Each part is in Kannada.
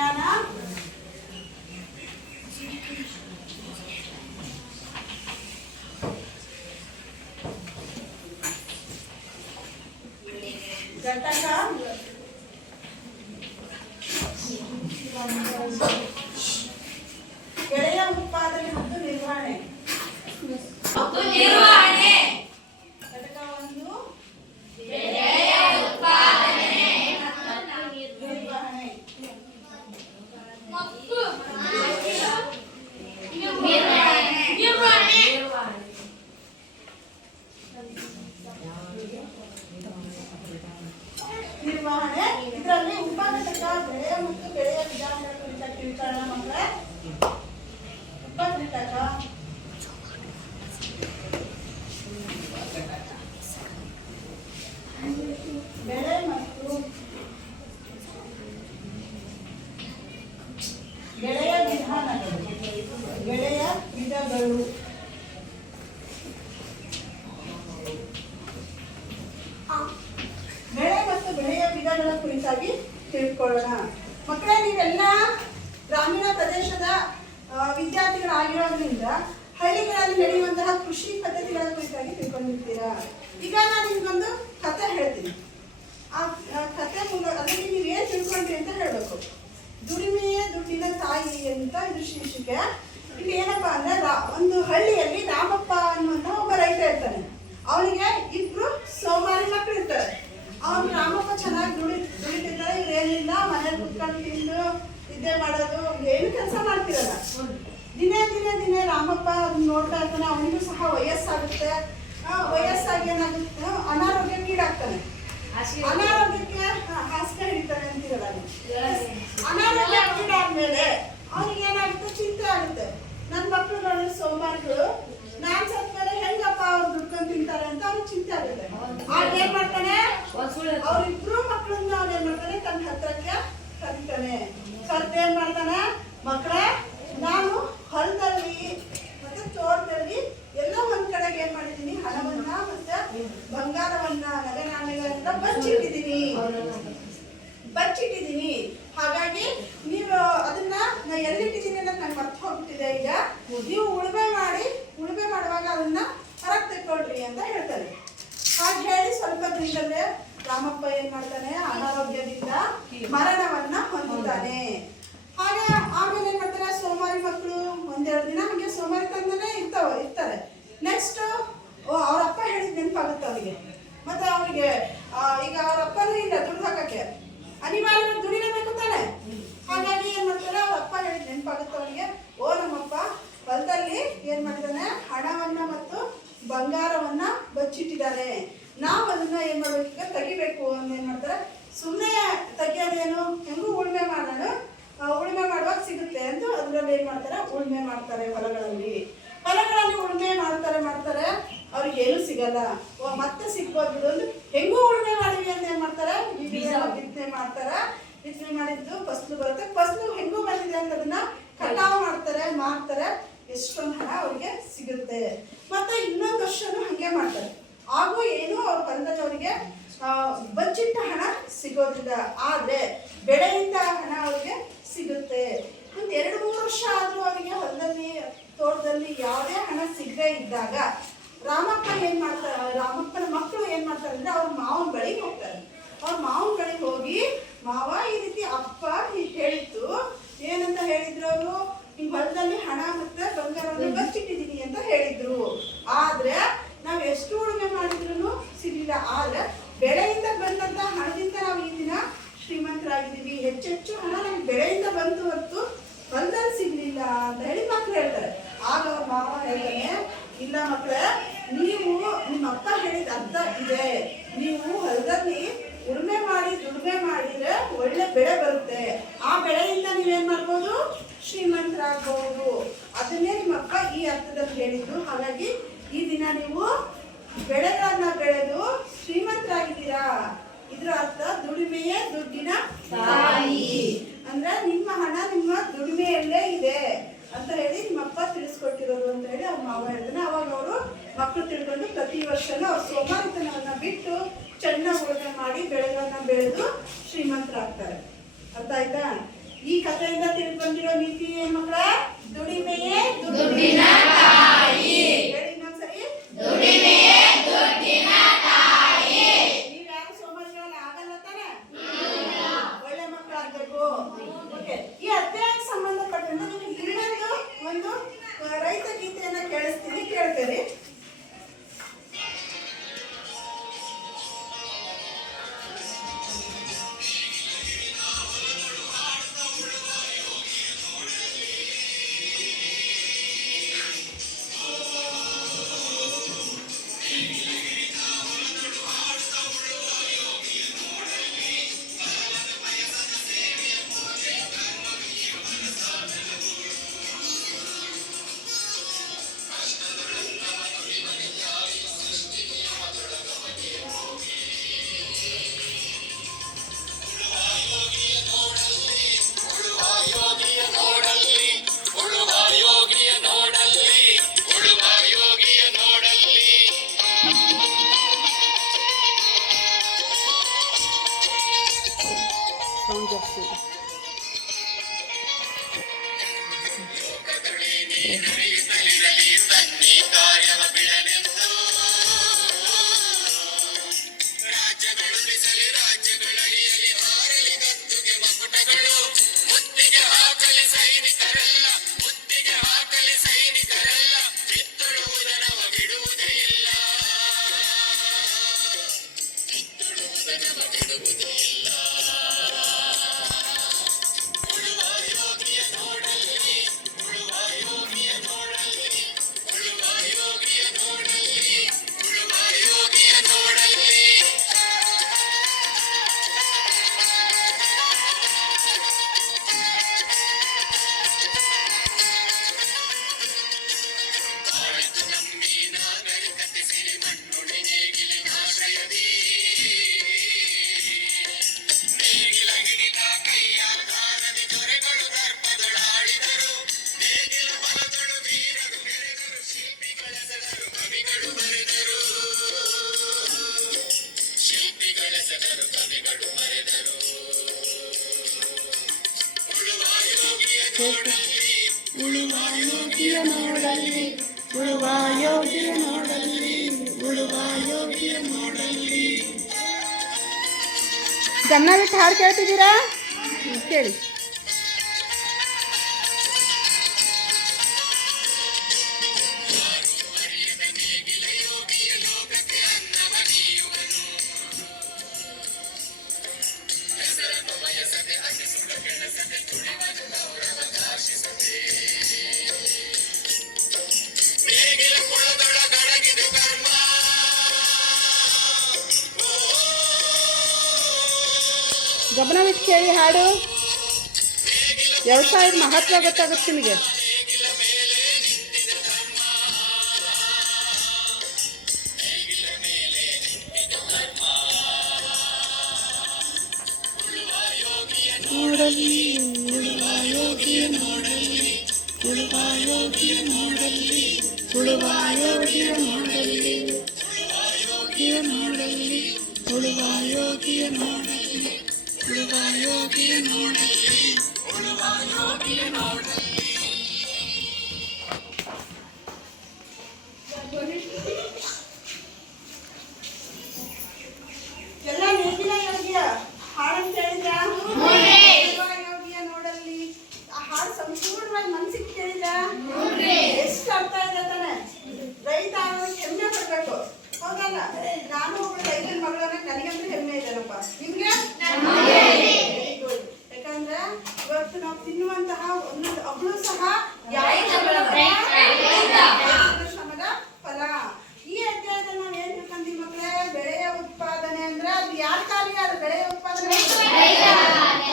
ವಿಜ್ಞಾನ ಘಟಕ ಗೆಳೆಯ ಉತ್ಪಾದನೆ ಮತ್ತು ನಿರ್ವಹಣೆ. ಘಟಕ 1 ಗೆಳೆಯ ಉತ್ಪಾದನೆ ಮತ್ತು ನಿರ್ವಹಣೆ. ನಿರ್ವಹಣೆ ಇದರಲ್ಲಿ ಉಪಘಟಕ ಗೆಳೆಯ ಮತ್ತು ಗೆಳೆಯ ವಿಧಾನಗಳ ಕುರಿತ ತಿಳ್ಕೊಳ್ಳೋಣ ಮಕ್ಕಳೇ. ಉಪಘಟಕ ಬೆಳೆ ಮತ್ತು ಗೆಳೆಯ ವಿಧಾನಗಳು, ಗೆಳೆಯ ವಿಧಗಳು. ಬೆಳೆ ಮತ್ತು ಬೆಳೆಯ ವಿಧಗಳ ಕುರಿತಾಗಿ ತಿಳ್ಕೊಳ್ಳೋಣ ಮಕ್ಕಳೇ. ನೀವೆಲ್ಲ ಗ್ರಾಮೀಣ ಪ್ರದೇಶದ ವಿದ್ಯಾರ್ಥಿಗಳಾಗಿರೋದ್ರಿಂದ ಹಳ್ಳಿಗಳಲ್ಲಿ ನಡೆಯುವಂತಹ ಕೃಷಿ ಪದ್ಧತಿಗಳ ಕುರಿತಾಗಿ ತಿಳ್ಕೊಂಡಿರ್ತೀರಾ. ಈಗ ನಾನು ನಿಮ್ಗೊಂದು ಕಥೆ ಹೇಳ್ತೀನಿ. ಆ ಕಥೆ ಅದರಲ್ಲಿ ನೀವು ಏನು ತಿಳ್ಕೊಂಡ್ರಿ ಅಂತ ಹೇಳಬೇಕು. ದುಡಿಮೆಯೇ ದುಡ್ಡಿನ ತಾಯಿ ಅಂತ ಇದು ಶೀರ್ಷಿಕೆ. ಇಲ್ಲಿ ಏನಪ್ಪಾ ಅಂದ್ರೆ ಒಂದು ಹಳ್ಳಿಯಲ್ಲಿ ರಾಮಪ್ಪ ಅನ್ನುವಂತ ಒಬ್ಬ ರೈತ ಇರ್ತಾನೆ. ಅವನಿಗೆ ಇಬ್ರು ಸೋಮಾರಿ ಮಕ್ಕಳು ಇರ್ತಾರೆ. ಅವನು ರಾಮಪ್ಪ ಚೆನ್ನಾಗಿ ದುಡಿತಿರ್ತಾರೆ. ಇವ್ರೇನಿಲ್ಲ, ಮನೇಲಿ ಕುತ್ಕೊಂಡು ತಿಂದು ನಿದ್ದೆ ಮಾಡೋದು, ಏನು ಕೆಲಸ ಮಾಡ್ತಿರಲ್ಲ. ದಿನೇ ರಾಮಪ್ಪ ಅದನ್ನ ನೋಡ್ತಾ ಇರ್ತಾನೆ. ಅವನಿಗೂ ಸಹ ವಯಸ್ಸಾಗುತ್ತೆ. ವಯಸ್ಸಾಗಿ ಏನಾಗುತ್ತೆ, ಅನಾರೋಗ್ಯಕ್ಕೀಡಾಗ್ತಾನೆ. ಅನಾರೋಗ್ಯಕ್ಕೆ ಹಾಸಿಗೆ ಹಿಡಿತಾನೆ ಅಂತೀರಲ್ಲ. ಅನಾರೋಗ್ಯಕ್ಕೀಡಾದ್ಮೇಲೆ ಅವನಿಗೆ ಏನಾಗುತ್ತೆ, ಚಿಂತೆ ಆಗುತ್ತೆ. ನನ್ನ ಮಕ್ಕಳುಗಳು ಸೋಮಾರಿಗಳು, ನಾನ್ ಸತ್ಮೇಲೆ ಹೆಂಗಪ್ಪ ಅವ್ರು ದುಡ್ಕೊಂಡು ತಿಂತಾರೆ ಅಂತ ಅವ್ರಿಗೆ ಚಿಂತೆ ಆಗುತ್ತೆ. ಆಗ ಏನ್ ಮಾಡ್ತಾನೆ, ಅವ್ರಿಬ್ರು ಮಕ್ಕಳನ್ನ ಅವ್ನು ಏನ್ ಮಾಡ್ತಾನೆ, ತನ್ನ ಹತ್ರಕ್ಕೆ ಕರೀತಾನೆ. ಕರ್ತ ಏನ್ ಮಾಡ್ತಾನೆ, ಮಕ್ಕಳೇ ನಾನು ಹೊಲದಲ್ಲಿ ಮತ್ತೆ ತೋಟದಲ್ಲಿ ಎಲ್ಲ ಒಂದ್ ಕಡೆಗೆ ಏನ್ ಮಾಡಿದೀನಿ, ಹಣವನ್ನ ಮತ್ತೆ ಬಂಗಾರವನ್ನ, ನಗೆ ನಾಣ್ಯಗಳನ್ನ ಬಚ್ಚಿಟ್ಟಿದೀನಿ. ಹಾಗಾಗಿ ನೀವು ಅದನ್ನ ನಾ ಎಲ್ಲಿಟ್ಟಿದ್ದೀನಿ ಅನ್ನೋದು ನಂಗೆ ಮರ್ತು ಹೋಗ್ಬಿಟ್ಟಿದೆ. ಈಗ ನೀವು ಉಳುಮೆ ಮಾಡುವಾಗ ಅದನ್ನ ಹೊರಗೆ ತೆಕ್ಕೊಳ್ರಿ ಅಂತ ಹೇಳ್ತಾರೆ. ಹಾಗೆ ಹೇಳಿ ಸ್ವಲ್ಪ ದಿನದಲ್ಲೇ ರಾಮಪ್ಪ ಏನ್ ಮಾಡ್ತಾನೆ, ಅನಾರೋಗ್ಯದಿಂದ ಮರಣವನ್ನ ಹೊಂದುತ್ತಾನೆ. ಹಾಗೆ ಆಮೇಲೆ ಏನ್ ಮಾಡ್ತಾರೆ, ಸೋಮಾರಿ ಮಕ್ಕಳು ಒಂದೆರಡು ದಿನ ಹಂಗೆ ಸೋಮಾರಿ ತಂದನೇ ಇರ್ತಾರೆ. ನೆಕ್ಸ್ಟ್ ಅವ್ರ ಅಪ್ಪ ಹೇಳಿದ್ ನೆನಪಾಗುತ್ತೆ ಅವರಿಗೆ. ಮತ್ತೆ ಅವರಿಗೆ ಈಗ ಅವ್ರ ಅಪ್ಪನೂ ಇಲ್ಲ ದುಡ್ಡು ಹಾಕಕ್ಕೆ, ಅನಿವಾರ್ಯವಾಗಿ ದುಡಿಲೇಬೇಕು ತಾನೆ. ಹಾಗಾಗಿ ಏನ್ ಮಾಡ್ತಾರೆ, ಅವ್ರ ಅಪ್ಪ ಹೇಳಿದ್ ನೆನಪಾಗುತ್ತೆ ಅವರಿಗೆ. ನಮ್ಮಪ್ಪ ಹೊಲದಲ್ಲಿ ಏನ್ ಮಾಡಿದಾನೆ, ಹಣವನ್ನ ಮತ್ತು ಬಂಗಾರವನ್ನ ಬಚ್ಚಿಟ್ಟಿದ್ದಾರೆ. ನಾವು ಅದನ್ನ ಏನ್ ಮಾಡ್ಬೇಕು, ಈಗ ತೆಗಿಬೇಕು ಅಂತ ಏನ್ ಮಾಡ್ತಾರೆ. ಸುಮ್ಮನೆ ತೆಗಿಯೋದೇನು, ಹೆಂಗೂ ಉಳುಮೆ ಮಾಡೋಣ, ಉಳುಮೆ ಮಾಡುವಾಗ ಸಿಗುತ್ತೆ ಅಂತ ಅದ್ರಲ್ಲಿ ಏನ್ ಮಾಡ್ತಾರೆ, ಉಳುಮೆ ಮಾಡ್ತಾರೆ. ಹೊಲಗಳಲ್ಲಿ ಉಳುಮೆ ಮಾಡ್ತಾರೆ. ಅವ್ರಿಗೆ ಏನು ಸಿಗಲ್ಲ. ಮತ್ತೆ ಸಿಗ್ಬೋದು ಬಿಡೋದು, ಹೆಂಗೂ ಉಳುಮೆ ಮಾಡಿವಿ ಅಂತ ಏನ್ ಮಾಡ್ತಾರೆ, ಬಿತ್ತನೆ ಮಾಡ್ತಾರೆ. ಬಿತ್ತನೆ ಮಾಡಿದ್ದು ಫಸ್ಲು ಬರುತ್ತೆ. ಫಸ್ಲು ಹೆಂಗೂ ಬಂದಿದೆ ಅಂತ ಅದನ್ನ ಕಟಾವು ಮಾರ್ತಾರೆ. ಎಷ್ಟೊಂದು ಹಣ ಅವ್ರಿಗೆ ಸಿಗುತ್ತೆ. ಮತ್ತೆ ಇನ್ನೊಂದು ವರ್ಷನೂ ಹಂಗೆ ಮಾಡ್ತಾರೆ. ಹಾಗೂ ಏನು ಅವ್ರ ಹೊಲದಲ್ಲಿ ಅವರಿಗೆ ಬಚ್ಚಿಟ್ಟ ಹಣ ಸಿಗೋದಿಲ್ಲ. ಆದ್ರೆ ಬೆಳೆಯಿಂದ ಹಣ ಅವ್ರಿಗೆ ಸಿಗುತ್ತೆ. ಒಂದು 2-3 ವರ್ಷ ಆದ್ರೂ ಅವರಿಗೆ ಹೊಲದಲ್ಲಿ ತೋಟದಲ್ಲಿ ಯಾವುದೇ ಹಣ ಸಿಗದೆ ಇದ್ದಾಗ ರಾಮಪ್ಪನ ಮಕ್ಕಳು ಏನ್ ಮಾಡ್ತಾರೆ ಅಂದ್ರೆ, ಅವ್ರ ಮಾವನ ಬಳಿಗೆ ಹೋಗ್ತಾರೆ. ಅವ್ರ ಮಾವನ ಬಳಿಗೆ ಹೋಗಿ, ಮಾವ ಈ ರೀತಿ ಅಪ್ಪ ಹೇಳಿತ್ತು, ಏನಂತ ಹೇಳಿದ್ರು ಅವರು, ಈ ಹೊಲದಲ್ಲಿ ಹಣ ಮತ್ತೆ ಬಂಗಾರವನ್ನು ಬಚ್ಚಿಟ್ಟಿದೀನಿ ಅಂತ ಹೇಳಿದ್ರು. ಆದ್ರೆ ನಾವ್ ಎಷ್ಟು ಉಳುಮೆ ಮಾಡಿದ್ರು ಸಿಗಲಿಲ್ಲ. ಆದ್ರೆ ಬೆಳೆಯಿಂದ ಬಂದಂತ ಹಣದಿಂದ ನಾವು ಈ ದಿನ ಶ್ರೀಮಂತರಾಗಿದ್ದೀವಿ. ಹೆಚ್ಚೆಚ್ಚು ಹಣ ನಮ್ಗೆ ಬೆಳೆಯಿಂದ ಬಂತು ಹೊರತು ಹೊಲದಲ್ಲಿ ಸಿಗ್ಲಿಲ್ಲ ಅಂತ ಹೇಳಿ ಮಕ್ಳು ಹೇಳ್ತಾರೆ. ಆಗ ಅವ್ರ ಮಾವ ಹೇಳ್ತಾನೆ, ಇಲ್ಲ ಮಕ್ಕಳೇ, ನೀವು ನಿಮ್ಮ ಅಪ್ಪ ಹೇಳಿದ ಅರ್ಥ ಇದೆ. ನೀವು ಹೊಲದಲ್ಲಿ ದುಡಿಮೆ ಮಾಡಿದ್ರೆ ಒಳ್ಳೆ ಬೆಳೆ ಬರುತ್ತೆ. ಆ ಬೆಳೆಯಿಂದ ನೀವೇನ್ ಮಾಡ್ಬೋದು, ಶ್ರೀಮಂತರಾಗಬಹುದು. ಅದನ್ನೇ ನಿಮ್ಮಪ್ಪ ಈ ಅರ್ಥದಲ್ಲಿ ಹೇಳಿದ್ದು. ಹಾಗಾಗಿ ಈ ದಿನ ನೀವು ಬೆಳೆಗಳನ್ನ ಬೆಳೆದು ಶ್ರೀಮಂತರಾಗಿದ್ದೀರಾ. ಇದ್ರ ಅರ್ಥ ದುಡಿಮೆಯೇ ದುಡ್ಡಿನ ತಾಯಿ. ಅಂದ್ರೆ ನಿಮ್ಮ ಹಣ ನಿಮ್ಮ ದುಡಿಮೆಯಲ್ಲೇ ಇದೆ ಅಂತ ಹೇಳಿ ನಿಮ್ಮಪ್ಪ ತಿಳಿಸ್ಕೊಟ್ಟಿರೋದು ಅಂತ ಹೇಳಿ ಅವ್ರ ಮಾವ ಹೇಳ್ತಾನೆ. ಅವಾಗ ಅವರು ಮಕ್ಕಳು ತಿಳ್ಕೊಂಡು ಪ್ರತಿ ವರ್ಷನೂ ಅವ್ರ ಸೋಮಾರಿತನವನ್ನ ಬಿಟ್ಟು ಚೆನ್ನಾಗಿ ಉಳುಮೆ ಮಾಡಿ ಬೆಳೆಗಳನ್ನ ಬೆಳೆದು ಶ್ರೀಮಂತರಾಗ್ತಾರೆ. ಅರ್ಥ ಆಯ್ತಾ? ಈ ಕಥೆಯಿಂದ ತಿಳ್ಕೊಂಡಿರೋ ನೀತಿ ಏನ್ ಮಕ್ಕಳ? ದುಡಿಮೆಯೇ ದುಡ್ಡಿನ ತಾಯಿ. ಹೇಳಿ ಇನ್ನೊಂದ್ಸರಿ, ದುಡಿಮೆಯೇ ದುಡ್ಡಿನ ತಾಯಿ. ನೀವ್ಯಾರು ಸೋಮಾರಿಗಳಲ್ಲ, ಆಗಲ್ಲ ತಾನೆ? ಒಳ್ಳೆ ಮಕ್ಕಳಾಗ್ಬೇಕು. ಓಕೆ, ಈ ಅಧ್ಯಾಯಕ್ಕೆ ಸಂಬಂಧಪಟ್ಟಂತೆ ನಿಮಗೆ ಇನ್ನೊಂದು ಒಂದು ರೈತ ಗೀತೆಯನ್ನ ಕೇಳಿಸ್ತೀನಿ, ಕೇಳ್ತೀರಿ. ಉಳುವ ಯೋಗಿಯ ನೋಡಲ್ಲಿ, ಉಳುವ ಯೋಗಿಯ ನೋಡಲ್ಲಿ, ಉಳುವ ಯೋಗಿಯ ನೋಡಲ್ಲಿ. ಗಮನ ಬಿಟ್ಟು ಹಾಡು ಕೇಳ್ತಿದ್ದೀರಾ? ಕೇಳಿ. ಗಮನವಿಟ್ಟು ಕೇಳಿ ಹಾಡು. ವ್ಯವಸಾಯದ ಮಹತ್ವ ಗೊತ್ತಾಗುತ್ತೆ ನಿಮಗೆ. ನೋಡಲಿ ಉಳುವ ಯೋಗಿಯ ನೋಡಲಿ, ಉಳುವ ಯೋಗಿಯ ನೋಡಲಿ, ಉಳುವ ಯೋಗಿಯ ನೋಡಲಿ, ಯೋಗಿಯ ನೋಡಲಿ, ಉಳುವ ಯೋಗಿಯ ನೋಡಲಿ, ಉಳುವ ಯೋಗಿಯ ನೋಡಲಿ, ಉಳುವ ಯೋಗಿಯ ನೋಡಲಿ. ಎಲ್ಲ ನೇಗಿಲ ಯೋಗಿಯ ಹಾಡಂತ ಹೇಳಿದ್ರ? ಯೋಗಿಯ ನೋಡಲ್ಲಿ ಆ ಹಾಡು ಸಂಪೂರ್ಣವಾಗಿ ಮನಸ್ಸಿಗೆ ಕೇಳಿದ? ಎಷ್ಟು ಅರ್ಥ ಇದೆ ತಾನೆ? ರೈತ ಅನ್ನೋದಕ್ಕೆ ಹೆಮ್ಮೆ ಪಡ್ಬೇಕು, ಹೌದಲ್ಲ? ನಾನು ಒಬ್ಬ ರೈತನ ಮಗಳನ್ನ, ನನಗಂತೂ ಹೆಮ್ಮೆ ಇದೆನಪ್ಪ. ನಿಮ್ಗೆ? ಯಾಕಂದ್ರೆ ಇವತ್ತು ನಾವು ತಿನ್ನುವಂತಹ ಒಂದೊಂದು ಅಗಳು ಸಹ ಶ್ರಮದ ಫಲ. ಈ ಅಧ್ಯಾಯದಲ್ಲಿ ನಾವು ಏನ್ ತಿಳ್ಕೊಂತೀವಿ ಮಕ್ಕಳೇ? ಬೆಳೆಯ ಉತ್ಪಾದನೆ ಅಂದ್ರೆ ಅದು ಯಾರ ಕಾರ್ಯ? ಅದು ಬೆಳೆಯ ಉತ್ಪಾದನೆ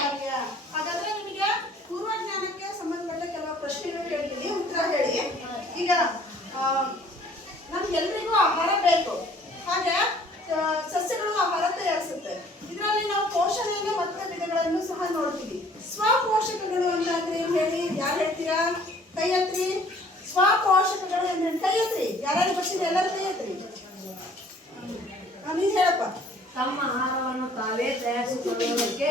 ಕಾರ್ಯ. ಹಾಗಾದ್ರೆ ನಿಮಗೆ ಪೂರ್ವಜ್ಞಾನಕ್ಕೆ ಸಂಬಂಧಪಟ್ಟ ಕೆಲವು ಪ್ರಶ್ನೆಗಳು ಕೇಳ್ತೀನಿ, ಉತ್ತರ ಹೇಳಿ. ಈಗ ನಮ್ಗೆಲ್ರಿಗೂ ಆಹಾರ ಬೇಕು, ಹಾಗೆ ಸಸ್ಯಗಳು ಆಹಾರ ತಯಾರಿಸುತ್ತೆ. ಇದರಲ್ಲಿ ನಾವು ಪೋಷಣೆಯನ್ನು ಮತ್ತು ವಿಧಗಳನ್ನು ಸಹ ನೋಡ್ತೀವಿ. ಸ್ವಪೋಷಕಗಳು ಅಂದ್ರೆ ಏನ್ ಹೇಳಿ? ಯಾರು ಹೇಳ್ತೀರಾ? ಕೈ ಎತ್ರಿ. ಸ್ವಪೋಷಕಗಳು ಅಂದ್ರೆ ಕೈ ಎತ್ರಿ. ಯಾರು ಬರ್ತೀರಿ? ಎಲ್ಲರೂ ಕೈ ಎತ್ರಿ. ನೀನ್ ಹೇಳಪ್ಪ. ತಮ್ಮ ಆಹಾರವನ್ನು ತಾವೇ ತಯಾರಿಸಿಕೊಳ್ಳುವುದಕ್ಕೆ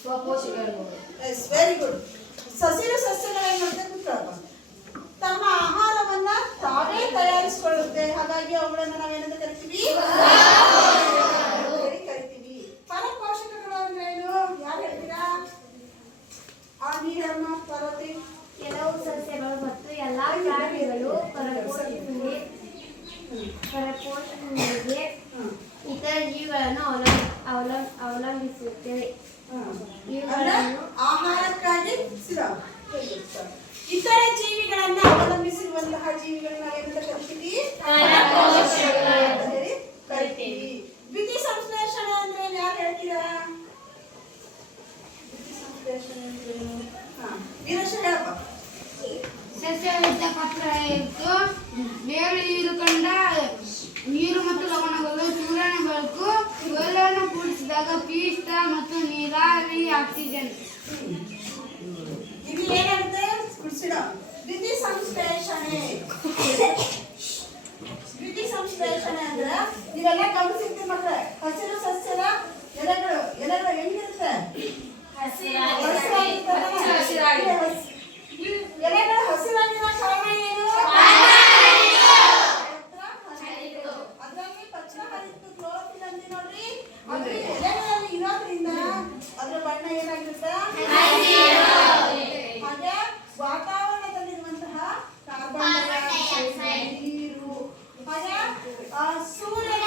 ಸ್ವಪೋಷಕಗಳು. Yes, very good. ಹಸಿರು ಸಸ್ಯಗಳು ಏನ್ ಮಾಡುತ್ತೆ ಕೂತ್ಕೊಳ್ಳಪ್ಪ, ತಮ್ಮ ಆಹಾರವನ್ನ ತಾವೇ ತಯಾರಿಸಿಕೊಳ್ಳುತ್ತೆ. ಹಾಗಾಗಿ ಅವುಗಳನ್ನ ನಾವೇನಂತ ಕರಿತೀವಿ? ಕರಿತೀವಿ. ಪರಪೋಷಕಗಳು ಅಂದ್ರೆ ಏನು? ಯಾರು ಹೇಳ್ತೀರಾ? ನೀ ಹೇಳಮ್ಮ ಪಾರ್ವತಿ. ಕೆಲವು ಸಸ್ಯಗಳು ಮತ್ತು ಎಲ್ಲಾ ಪ್ರಾಣಿಗಳು ಪರಪೋಷಣೆಗೆ ಇತರ ಜೀವಿಗಳನ್ನು ಅವಲಂಬಿಸುತ್ತವೆ. ಆಹಾರಕ್ಕಾಗಿ ಇತರೆ ಜೀವಿಗಳನ್ನ ಅವಲಂಬಿಸಿರುವಂತಹ ಜೀವಿಗಳನ್ನ ಏನಂತ ಕರಿತೀವಿ? ಕರಿತೀವಿ. ದ್ವಿತೀಯ ಸಂಶ್ಲೇಷಣೆ ಅಂದ್ರೆ ಯಾರು ಹೇಳ್ತೀರಾ? ಸಸ್ಯವಿದ್ದ ಪತ್ರ ಇತ್ತು, ಬೇರು ಹೀರಿಕೊಂಡ ನೀರು ಮತ್ತು ಲವಣಗಳು, ಸೂರ್ಯನ ಬೆಳಕು ಇವೆಲ್ಲವನ್ನು ಕೂಡಿಸಿದಾಗ ಪಿಷ್ಟ ಮತ್ತು ನೀರಾವರಿ ಆಕ್ಸಿಜನ್. ಇದು ಏನಾಗುತ್ತೆ? ದ್ವಿತೀಯ ಸಂಶ್ಲೇಷಣೆ. ದ್ವಿತೀಯ ಸಂಶ್ಲೇಷಣೆ ಅಂದ್ರೆ ನೀವೆಲ್ಲ ಗಮನಿಸಿರ್ತೀವಿ ಮಕ್ಕಳೇ, ಹಸಿರು ಸಸ್ಯದ ಎಲೆಗಳು ಹೆಂಗಿರುತ್ತೆ? ಎಲೆಗಳು ಹಸಿರಾಗಿರೋ ಕಾರಣ ಏನು? ಅದರಲ್ಲಿ ಪಚ್ಚ ಹರಿತ್ತು ಕ್ಲೋರೋಫಿಲ್ ಅಂತ ನೋಡ್ರಿ. ಅದು ಎಲೆಗಳಲ್ಲಿ ಇರೋದ್ರಿಂದ ಅದರ ಬಣ್ಣ ಏನಾಗಿರುತ್ತೆ? ಹಾಗೆ ವಾತಾವರಣದಲ್ಲಿರುವಂತಹ ಕಾರ್ಬನ್ ಡೈಆಕ್ಸೈಡ್, ನೀರು, ಹಾಗೆ ಸೂರ್ಯನ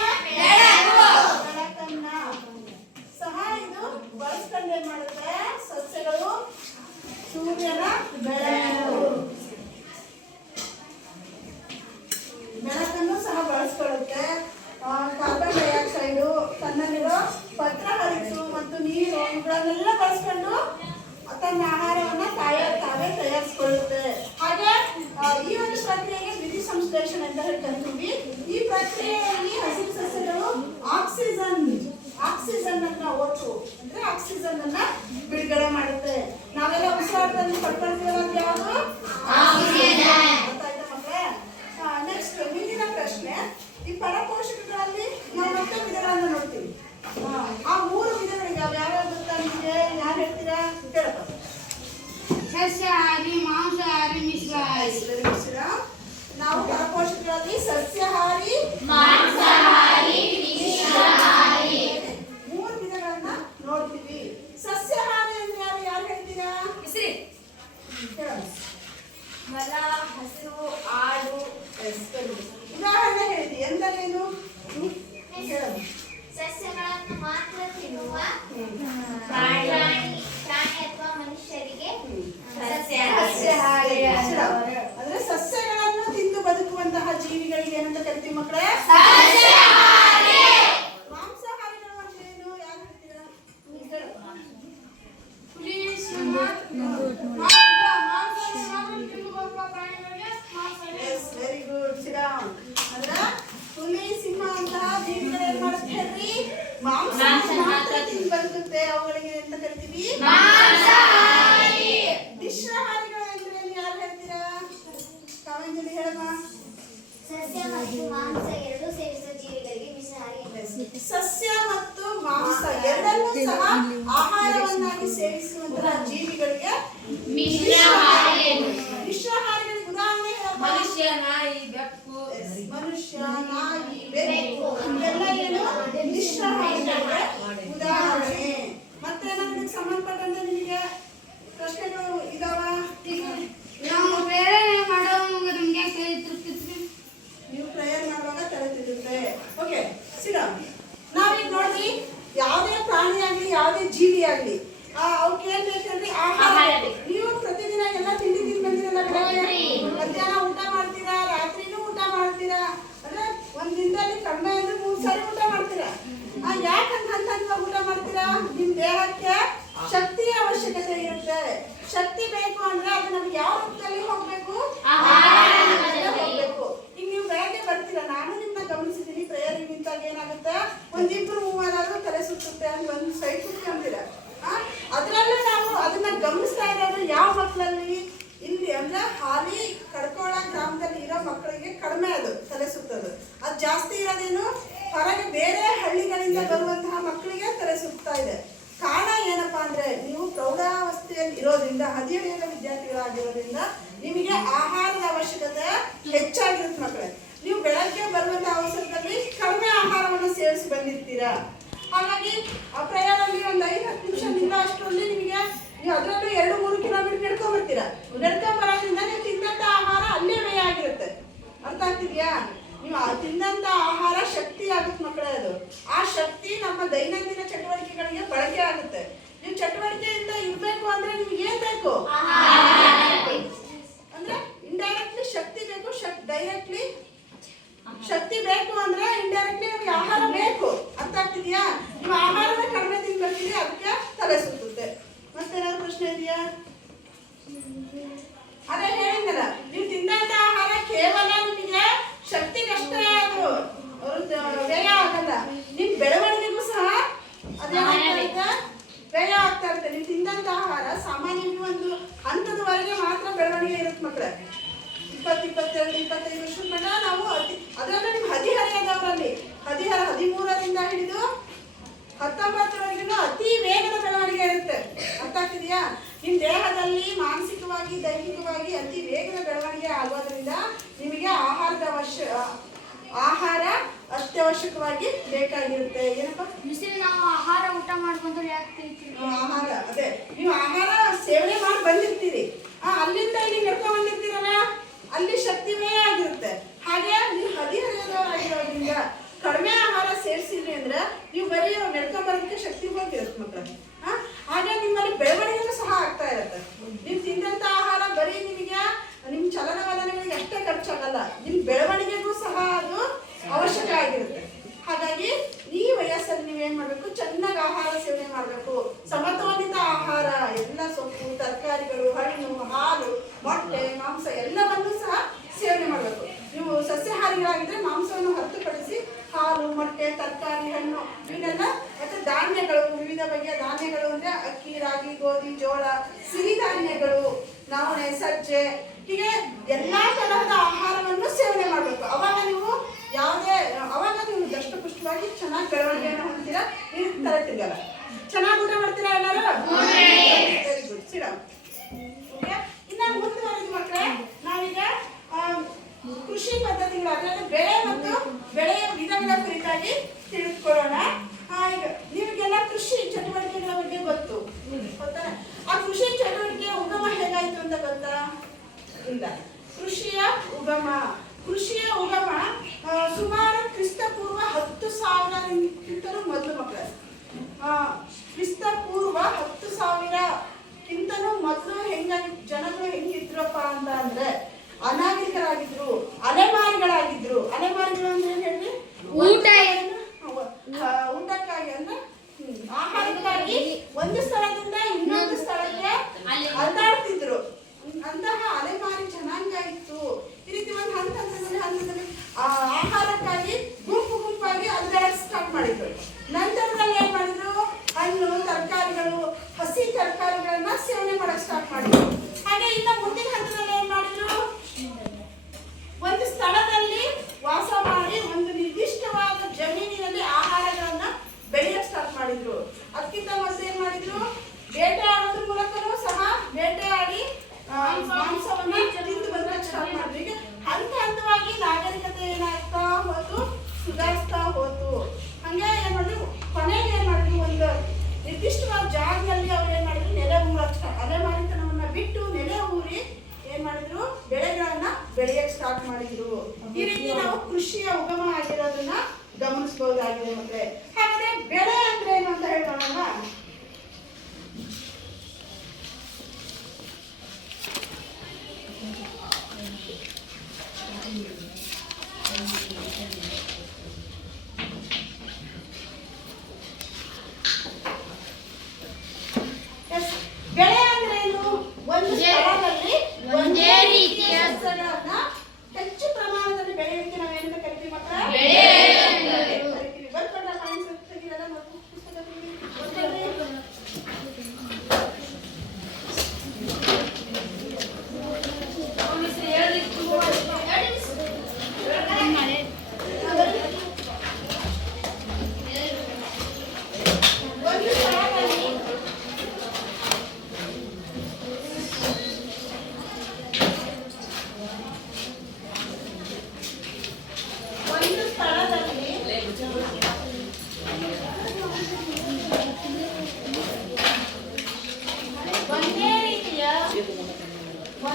ಬೆಳಕನ್ನ ಸಹ ಇದು ಬಳಸ್ಕೊಂಡು ಏನ್ ಮಾಡುತ್ತೆ? ಸಸ್ಯಗಳು ಸೂರ್ಯನ ಬೆಳಕನ್ನು ಸಹ ಬಳಸ್ಕೊಳ್ಳುತ್ತೆ. ಕಾರ್ಬನ್ ಡೈಆಕ್ಸೈಡು, ತನ್ನಲ್ಲಿರೋ ಪತ್ರ ಹರಿಸು ಮತ್ತು ನೀರು ಇವುಗಳನ್ನೆಲ್ಲ ಬಳಸ್ಕೊಂಡು ತನ್ನ ಆಹಾರವನ್ನ ತಾವೇ ತಯಾರಿಸಿಕೊಳ್ಳುತ್ತೆ. ಹಾಗೆ ಈ ಒಂದು ಪ್ರಕ್ರಿಯೆಗೆ ದ್ವಿತೀಯ ಸಂಶ್ಲೇಷಣೆ ಅಂತ ಹೇಳ್ತೀವಿ. ಈ ಪ್ರಕ್ರಿಯೆಯಲ್ಲಿ ಹಸಿರು ಸಸ್ಯಗಳು ಆಕ್ಸಿಜನ್ ಅನ್ನ ಒಟ್ಟು ಅಂದ್ರೆ ಆಕ್ಸಿಜನ್ ಅನ್ನ ಬಿಡುಗಡೆ ಮಾಡುತ್ತೆ. ನಾವೆಲ್ಲ ಉಸಿರಾಟದಲ್ಲಿ ಪಡ್ಕೊಳ್ತೀವಲ್ಲ ಅದು ಯಾವುದು? ಗೊತ್ತಾಯ್ತಾ ಮಕ್ಕಳೇ? ನೆಕ್ಸ್ಟ್ ಮುಂದಿನ ಪ್ರಶ್ನೆ, ಈ ಪರಪೋಷಕಗಳಲ್ಲಿ ನಾವು ಮತ್ತೆ ವಿಧಗಳನ್ನ ನೋಡ್ತೀವಿ. ಆ 3 ವಿಧಗಳಿದ್ದಾವೆ. ಯಾವ್ಯಾವ ಗೊತ್ತಾ ನಿಮಗೆ? ಯಾರು ಹೇಳ್ತೀರಾ? ಕೇಳಪ್ಪ. ಸಸ್ಯಾಹಾರಿ, ಮಾಂಸಾಹಾರಿ, ಮಿಶ್ರಾಹಾರಿ. ನಾವು ಪರಪೋಷಕಗಳಲ್ಲಿ ಸಸ್ಯಾಹಾರಿ, ಮಾಂಸಾಹಾರಿ, ಮಿಶ್ರಾಹಾರಿ 3 ವಿಧಗಳನ್ನ ನೋಡ್ತೀವಿ. ಸಸ್ಯಾಹಾರಿ ಅಂದ್ರೆ ಯಾರು ಹೇಳ್ತೀರಾ? ಮೊಲ, ಹಸು, ಆಡು. ಉದಾಹರಣೆ ಹೇಳ್ತೀವಿ. ಎಂದರೇನು? ಸಸ್ಯಗಳನ್ನು ಮಾತ್ರ ತಿನ್ನುವ ಪ್ರಾಣಿ ಅಥವಾ ಮನುಷ್ಯರಿಗೆ ಸಸ್ಯಾಹಾರಿ. ಅಂದ್ರೆ ಸಸ್ಯಗಳನ್ನು ತಿಂದು ಬದುಕುವಂತಹ ಜೀವಿಗಳಿಗೆ ಏನಂತ ಕರಿತೀವಿ ಮಕ್ಕಳೇ? ಮಾಂಸಾಹಾರಿಗಳು ಅಂದ್ರೆ ಏನು? ಯಾರು ಹೇಳ್ತೀರಾ? Very good. ಅಂದ್ರೆ ಹುಲಿ, ಸಿಂಹ ಅಂತಹ ಜೀವಿಗಳು ಏನ್ ಮಾಡುತ್ತೆ ಹೇಳ್ರಿ? ಮಾಂಸ ಮಾತ್ರ ತಿಂದು ಬದುಕುತ್ತೆ. ಅವುಗಳಿಗೆ ಅಂತ ಕರಿತೀವಿ ಮಿಶ್ರಾಹಾರಿಗಳು ಅಂದ್ರೆ ಯಾರು ಹೇಳ್ತೀರಾ? ಕಾವಂಜಲಿ ಹೇಳಮ್ಮ. ಸಸ್ಯ ಮತ್ತು ಮಾಂಸ ಎರಡೂ ಸೇರಿಸುವ ಜೀವಿಗಳಿಗೆ ಮಿಶ್ರಾಹಾರಿ. ಸಸ್ಯ ಮತ್ತು ಮಾಂಸ ಎರಡನ್ನೂ ಸಹ ಆಹಾರವನ್ನಾಗಿ ಸೇವಿಸುವಂತಹ ಜೀವಿಗಳಿಗೆ ಮಿಶ್ರಾಹಾರಿಗಳಿಗೆ ಉದಾಹರಣೆ ಹೇಳಮ್ಮ. ಮನುಷ್ಯ, ನಾಯಿ, ಬೆಕ್ಕು. ಮನುಷ್ಯ, ನಾಯಿ, ಬೆಕ್ಕು ಇವೆಲ್ಲ ಏನು? ಮಿಶ್ರಾಹಾರಿಗಳಿಗೆ ಉದಾಹರಣೆ. ಮತ್ತೆ ಏನಾದ್ರು ಸಂಬಂಧಪಟ್ಟಂತೆ ನಿಮಗೆ ಪ್ರಶ್ನೆಗಳು ಇದಾವ? ನಾವು ಪ್ರೇರಣೆ ಮಾಡುವಾಗ ನಮ್ಗೆ ಕೈ ತಿರುಗ್ತಿದ್ವಿ. ನೀವು ಪ್ರೇಯರ್ ಮಾಡುವಾಗ ತಲೆ ತಿರುಗುತ್ತೆ. ಓಕೆ, ನಾವೀಗ ನೋಡ್ರಿ, ಯಾವುದೇ ಪ್ರಾಣಿ ಆಗ್ಲಿ ಯಾವುದೇ ಜೀವಿ ಆಗ್ಲಿ ಅವಕ್ಕೆ ಏನ್ ಬೇಕಂದ್ರೆ ಆಹಾರ. ನೀವು ಪ್ರತಿದಿನ ಎಲ್ಲ ತಿಂಡಿ ತಿಂದು ಬಂದಿರಲ್ಲ, ಮಧ್ಯಾಹ್ನ ಊಟ ಮಾಡ್ತೀರಾ, ರಾತ್ರಿನೂ ಊಟ ಮಾಡ್ತೀರಾ. ಅಂದ್ರೆ ಒಂದ್ ದಿನದಲ್ಲಿ ಕಡಿಮೆ ಅಂದ್ರೆ 3 ಸಾರಿ ಊಟ ಮಾಡ್ತೀರಾ. ಯಾಕಂತ ಹಂತವಾಗಿ ಊಟ ಮಾಡ್ತೀರಾ? ನಿಮ್ ದೇಹಕ್ಕೆ ಶಕ್ತಿಯ ಅವಶ್ಯಕತೆ ಇರುತ್ತೆ. ಶಕ್ತಿ ಬೇಕು ಅಂದ್ರೆ ಅದು ನಮ್ಗೆ ಯಾವ ರೂಪದಲ್ಲಿ ಹೋಗ್ಬೇಕು? ಹೋಗ್ಬೇಕು. ಈಗ ನೀವು ಬೆಳಗ್ಗೆ ಬರ್ತೀರಾ, ನಾನು ನಿಮ್ಮನ್ನ ಗಮನಿಸಿದ್ದೀನಿ. ಪ್ರೇಯರ್ ನಿಂತಾಗ ಏನಾಗುತ್ತೆ? ಒಂದಿಬ್ರು 3 ತಲೆ ಸುತ್ತುತ್ತೆ ಅಂತ ಒಂದು ಸೈಡ್ ಕುತ್ಕೊಂತೀರ. ಅದ್ರಲ್ಲೂ ನಾವು ಅದನ್ನ ಗಮನಿಸ್ತಾ ಇರೋದು ಯಾವ ಮಕ್ಕಳಲ್ಲಿ? ಇಲ್ಲಿ ಅಂದ್ರೆ ಹಾಲಿ ಕಡ್ಕೋಳ ಗ್ರಾಮದಲ್ಲಿ ಇರೋ ಮಕ್ಕಳಿಗೆ ಕಡಿಮೆ ಅದು ತಲೆ ಸುತ್ತೋದು. ಅದು ಜಾಸ್ತಿ ಇರೋದೇನು? ಹೊರಗೆ ಬೇರೆ ಹಳ್ಳಿಗಳಿಂದ ಬರುವಂತಹ ಮಕ್ಕಳಿಗೆ ತಲೆ ಸುತ್ತಾ ಇದೆ. ಕಾರಣ ಇರೋದ್ರಿಂದ ಹದಿಹರೆಯದ ವಿದ್ಯಾರ್ಥಿಗಳಾಗಿರೋದ್ರಿಂದ ನಿಮಗೆ ಆಹಾರದ ಅವಶ್ಯಕತೆ ಹೆಚ್ಚಾಗಿರುತ್ತೆ ಮಕ್ಕಳೇ. ನೀವು ಬೆಳಗ್ಗೆ ಬರುವಂಥ ಅವಸರದಲ್ಲಿ ಕಡಿಮೆ ಆಹಾರವನ್ನು ಸೇವಿಸಿ ಬಂದಿರ್ತೀರಾ. ಹಾಗಾಗಿ ಆ ಪ್ರಯಾಣದಲ್ಲಿ ಒಂದು 5-10 ನಿಮಿಷ ನಿಲ್ಲೋ ಅಷ್ಟರಲ್ಲಿ ನಿಮಗೆ ನೀವು ಅದರಲ್ಲೂ 2-3 ಕಿಲೋಮೀಟರ್ ನಡ್ಕೊಂಡ್ಬರ್ತೀರಾ. ನಡ್ಕೊಂಬರೋದ್ರಿಂದ ನೀವು ತಿಂದಂಥ ಆಹಾರ ಅಲ್ಲೇ ವ್ಯಯ ಆಗಿರುತ್ತೆ. ಅರ್ಥ ಆಗ್ತಿದೆಯಾ? ನೀವು ತಿಂದಂಥ ಆಹಾರ ಶಕ್ತಿ ಆಗುತ್ತೆ ಮಕ್ಕಳೇ. ಅದು ಆ ಶಕ್ತಿ ನಮ್ಮ ದೈನಂದಿನ ಚಟುವಟಿಕೆಗಳಿಗೆ ಬಳಕೆ ಆಗುತ್ತೆ. ನೀವು ಚಟುವಟಿಕೆಯಿಂದ ಇರಬೇಕು ಅಂದ್ರೆ ನಿಮ್ಗೆ ಏನ್ ಬೇಕು? ಅಂದ್ರೆ ಇಂಡೈರೆಕ್ಟ್ಲಿ ಶಕ್ತಿ ಬೇಕು, ಡೈರೆಕ್ಟ್ಲಿ ಶಕ್ತಿ ಬೇಕು ಅಂದ್ರೆ ಇಂಡೈರೆಕ್ಟ್ಲಿ ನಮ್ಗೆ ಆಹಾರ ಬೇಕು. ಅರ್ಥ ಆಗ್ತಿದ್ಯಾ? ನೀವು ಆಹಾರದ ಕಡಿಮೆ ತಿನ್ಬೇಕಿದೆ, ಅದಕ್ಕೆ ತಲೆ ಸುತ್ತುತ್ತೆ. ಮತ್ತೇನಾದ್ರು ಪ್ರಶ್ನೆ ಇದೆಯಾ? ಅದೇ ಹೇಳಿದ್ನಲ್ಲ, ನೀವು ತಿಂದಂತ ಆಹಾರ ಕೇವಲ ನಿಮಗೆ ಶಕ್ತಿಗಷ್ಟೇ ಅದು ವ್ಯಯ ಆಗಲ್ಲ, ನಿಮ್ ಬೆಳವಣಿಗೆಗೂ ಸಹ ಅದೇನಾಗ್ತಾ ವ್ಯಯ ಆಗ್ತಾ ಇರುತ್ತೆ. ನೀವು ತಿಂದಂತ ಆಹಾರ ಸಾಮಾನ್ಯವಾಗಿ ಒಂದು ಹಂತದವರೆಗೆ ಮಾತ್ರ ಬೆಳವಣಿಗೆ ಇರುತ್ತೆ ಮಕ್ಕಳೇ. 20, 22, 25 ವರ್ಷದ ಮಟ್ಟ ನಾವು ಅದರಲ್ಲೂ ನಿಮ್ಮ ಹದಿಹರೆಯದವರಲ್ಲಿ 13ರಿಂದ ಹಿಡಿದು 19ವರೆಗೂ ಅತಿ ವೇಗದ ಬೆಳವಣಿಗೆ ಇರುತ್ತೆ. ಅರ್ಥ ಆಗ್ತಿದೆಯಾ? ನಿಮ್ಮ ದೇಹದಲ್ಲಿ ಮಾನಸಿಕವಾಗಿ ದೈಹಿಕವಾಗಿ ಅತಿ ವೇಗದ ಬೆಳವಣಿಗೆ ಆಗೋದ್ರಿಂದ ನಿಮಗೆ ಆಹಾರ ಅತ್ಯವಶ್ಯಕವಾಗಿ ಬೇಕಾಗಿರುತ್ತೆ. ಏನಪ್ಪ? ನಾವು ಆಹಾರ ಊಟ ಮಾಡ್ಕೊಂಡ್ರೆ ಯಾಕೆ ಆಹಾರ ಅದೇ ನೀವು ಆಹಾರ ಸೇವನೆ ಮಾಡಿ ಬಂದಿರ್ತೀರಿ, ಅಲ್ಲಿಂದ ಇಲ್ಲಿ ನಡ್ಕೊಂಡ್ ಬಂದಿರ್ತೀರಲ್ಲ, ಅಲ್ಲಿ ಶಕ್ತಿ ವ್ಯಯ ಆಗಿರುತ್ತೆ. ಹಾಗೆ ನೀವು ಹದಿಹರೆಯದವರಾಗಿರೋದ್ರಿಂದ ಕಡಿಮೆ ಆಹಾರ ಸೇರಿಸಿದ್ರಿ ಅಂದ್ರೆ ನೀವು ಬರೀ ನಡ್ಕೊಂಡ್ ಬರೋದಕ್ಕೆ ಶಕ್ತಿ ಹೋಗಿರುತ್ತೆ ಮಕ್ಕಳು. ಹಾಗೆ ನಿಮ್ಮಲ್ಲಿ ಬೆಳವಣಿಗೆನೂ ಸಹ ಆಗ್ತಾ ಇರುತ್ತೆ. ನೀವು ತಿಂದಂತ ಆಹಾರ ಬರೀ ನಿಮಗೆ ನಿಮ್ಮ ಚಲನವಲನಗಳಿಗೆ ಅಷ್ಟೇ ಖರ್ಚಾಗಲ್ಲ, ನಿಮ್ಮ ಬೆಳವಣಿಗೆಗೂ ಸಹ ಅದು ಅವಶ್ಯಕ ಆಗಿರುತ್ತೆ. ಹಾಗಾಗಿ ಈ ವಯಸ್ಸಲ್ಲಿ ನೀವೇನ್ ಮಾಡ್ಬೇಕು? ಚೆನ್ನಾಗಿ ಆಹಾರ ಸೇವನೆ ಮಾಡಬೇಕು. ಸಮತೋಲಿತ ಆಹಾರ, ಎಲ್ಲ ಸೊಪ್ಪು, ತರಕಾರಿಗಳು, ಹಣ್ಣು, ಹಾಲು, ಮೊಟ್ಟೆ, ಮಾಂಸ ಎಲ್ಲವನ್ನೂ ಸಹ ಸೇವನೆ ಮಾಡಬೇಕು. ನೀವು ಸಸ್ಯಾಹಾರಿಗಳಾಗಿದ್ರೆ ಮಾಂಸವನ್ನು ಹೊರತುಪಡಿಸಿ ಹಾಲು, ಮೊಟ್ಟೆ, ತರಕಾರಿ, ಹಣ್ಣು ಇವನ್ನೆಲ್ಲ, ಮತ್ತೆ ಧಾನ್ಯಗಳು, ವಿವಿಧ ಬಗೆಯ ಧಾನ್ಯಗಳು ಅಂದ್ರೆ ಅಕ್ಕಿ, ರಾಗಿ, ಗೋಧಿ, ಜೋಳ, ಸಿರಿಧಾನ್ಯಗಳು, ನವಣೆ, ಸಜ್ಜೆ, ಹೀಗೆ ಎಲ್ಲಾ ತರಹದ ಆಹಾರವನ್ನು ಸೇವನೆ ಮಾಡಬೇಕು. ಅವಾಗ ನೀವು ದಷ್ಟಪುಷ್ಟವಾಗಿ ಚೆನ್ನಾಗಿ ಬೆಳವಣಿಗೆಯನ್ನು ಹೊಂದ್ತೀರಾ. ಈ ತರ ತಿನ್ನಲ್ಲ. ಚೆನ್ನಾಗಿ ಊಟ ಮಾಡ್ತೀರಾ ಎಲ್ಲರೂ? Very good. ಸಿಡಮ್. ಓಕೆ, ಇನ್ನ ಮುಂದುವರೆದ ಮಕ್ಕಳೇ, ನಾವೀಗ ಕೃಷಿ ಪದ್ಧತಿಗಳು ಅದರಲ್ಲಿ ಬೆಳೆ ಮತ್ತು ಬೆಳೆಯ ವಿಧಗಳ ಕುರಿತಾಗಿ ತಿಳಿದುಕೊಳ್ಳೋಣ. ಈಗ ನಿಮಗೆಲ್ಲ ಕೃಷಿ ಚಟುವಟಿಕೆಗಳ ಬಗ್ಗೆ ಗೊತ್ತು. ಗೊತ್ತಾ? ಆ ಕೃಷಿ ಚಟುವಟಿಕೆಯ ಉಗಮ ಹೇಗಾಯ್ತು ಅಂತ ಗೊತ್ತಾ? ಇಲ್ಲ. ಕೃಷಿಯ ಉಗಮ ಸುಮಾರು ಕ್ರಿಸ್ತಪೂರ್ವ 10,000ಕ್ಕಿಂತಲೂ ಮೊದಲು ಮಕ್ಕಳೇ. ಕ್ರಿಸ್ತಪೂರ್ವ 10,000ಕ್ಕಿಂತಲೂ ಮೊದಲು ಜನಗಳು ಹೆಂಗಿದ್ರಪ್ಪ ಅಂತ ಅಂದ್ರೆ ಅನಾಗರಿಕರಾಗಿದ್ರು, ಅಲೆಮಾರಿಗಳಾಗಿದ್ರು. ಅಲೆಮಾರಿಗಳು ಅಂದ್ರೆ ಏನ್ ಹೇಳಿ? ಊಟಕ್ಕಾಗಿ ಅಂದ್ರೆ ಆಹಾರಕ್ಕಾಗಿ ಒಂದು ಸ್ಥಳದಿಂದ ಇನ್ನೊಂದು ಸ್ಥಳಕ್ಕೆ ಅಲ್ದಾಡ್ತಿದ್ರು. ಅಂತಹ ಅಲೆಮಾರಿ ಜನಾಂಗ ಇತ್ತು. ಈ ರೀತಿ ಒಂದು ಹಂತದಲ್ಲಿ ಆಹಾರಕ್ಕಾಗಿ ಗುಂಪಾಗಿ ಅಲ್ದಾಡಕ್ಕೆ ಸ್ಟಾರ್ಟ್ ಮಾಡಿದ್ರು. ನಂತರದಲ್ಲಿ ಏನ್ ಮಾಡಿದ್ರು? ಹಣ್ಣು, ತರಕಾರಿಗಳು, ಹಸಿ ತರಕಾರಿಗಳನ್ನ ಸೇವನೆ ಮಾಡಕ್ ಸ್ಟಾರ್ಟ್ ಮಾಡಿದ್ರು. ಹಾಗೆ ಇನ್ನ ಮುಂದಿನ ಹಂತದಲ್ಲಿ ಏನ್ ಮಾಡಿದ್ರು? ಒಂದು ಸ್ಥಳದಲ್ಲಿ ವಾಸ ಮಾಡಿ ಒಂದು ನಿರ್ದಿಷ್ಟವಾದ ಜಮೀನಿನಲ್ಲಿ ಆಹಾರಗಳನ್ನ ಬೆಳೆಯಕ್ಕೆ ಸ್ಟಾರ್ಟ್ ಮಾಡಿದ್ರು. ಅದಕ್ಕಿಂತ ಮೊದಲು ಏನ್ ಮಾಡಿದ್ರು? ಬೇಟೆ ಆಡೋದ್ರ ಮೂಲಕನೂ ಸಹ ಬೇಟೆಯಾಡಿ ಮಾಂಸವನ್ನ ತಿಂದು ಬದಲಾಗಿ ಸ್ಟಾರ್ಟ್ ಮಾಡಿದ್ರು. ಈಗ ಹಂತವಾಗಿ ನಾಗರಿಕತೆ ಏನಾಗ್ತಾ ಹೋತು, ಸುಧಾರಿಸ್ತಾ ಹೋತು. ಹಂಗೆ ಏನ್ ಮಾಡಿದ್ರು? ಕೊನೆಗೆ ಏನ್ ಮಾಡಿದ್ರು? ಒಂದು ನಿರ್ದಿಷ್ಟವಾದ ಜಾಗದಲ್ಲಿ ಅವ್ರು ಏನ್ ಮಾಡಿದ್ರು? ನೆಲೆ ಊರಕ್ಕೆ ಅಲೆಮಾರಿತನವನ್ನ ಬಿಟ್ಟು ನೆಲೆ ಊರಿ ಏನ್ ಮಾಡಿದ್ರು? ಬೆಳೆಗಳನ್ನ ಬೆಳೆಯಕ್ಕೆ ಸ್ಟಾರ್ಟ್ ಮಾಡಿದ್ರು. ಈ ರೀತಿ ನಾವು ಕೃಷಿಯ ಉಗಮ ಆಗಿರೋದನ್ನ ಗಮನಿಸಬಹುದಾಗಿದೆ ಮತ್ತೆ. ಹಾಗಾದ್ರೆ ಬೆಳೆ ಅಂದ್ರೆ ಏನು ಅಂತ ಹೇಳೋಣ. ಬೆಳೆ ಅಂದ್ರೆ ಏನು? ಒಂದು ಸ್ಥಳದಲ್ಲಿ ಒಂದೇ ರೀತಿಯ ಸಸ್ಯಗಳನ್ನ ಹೆಚ್ಚು ಪ್ರಮಾಣದಲ್ಲಿ ಬೆಳೆಯೋದಕ್ಕೆ ನಾವು ಏನಂತ ಕರಿತೀವಿ ಮಕ್ಕಳ? ಕರಿತೀವಿ. ಬರ್ಕೊಂಡ ಪಾಯಿಂಟ್ಸ್ ತೆಗಿರಲ್ಲ ಮತ್ತು ಪುಸ್ತಕದಲ್ಲಿ